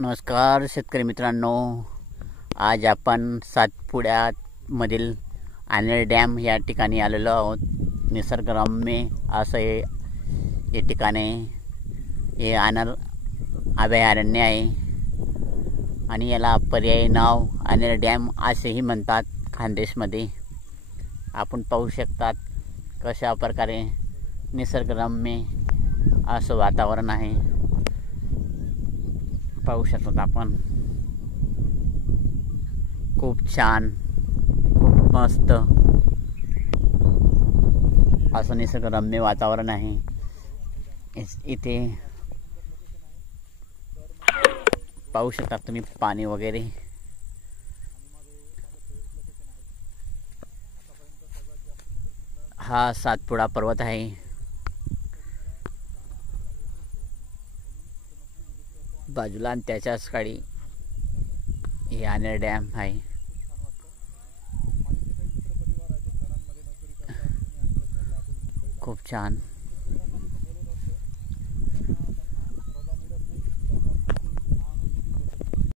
नमस्कार शेतकरी मित्रांनो, आज आपण सातपुड्यामधील आनेर डॅम या ठिकाणी आलेलो आहोत। निसर्गरम्य असं हे ठिकाण आहे। हे आनेर अभयारण्य आहे आणि याला पर्यायी नाव आनेर डॅम असेही म्हणतात खानदेशमध्ये। आपण पाहू शकतात कशा प्रकारे निसर्गरम्य असं वातावरण आहे। पाहू शकतो आपण, खूप छान, खूप मस्त असं निसर्गरम्य वातावरण आहे। इथे पाहू शकता तुम्ही पाणी वगैरे। हा सातपुडा पर्वत आहे। बाजूला आणि त्याच्याच काळी हे आनेर डॅम आहे। खूप छान।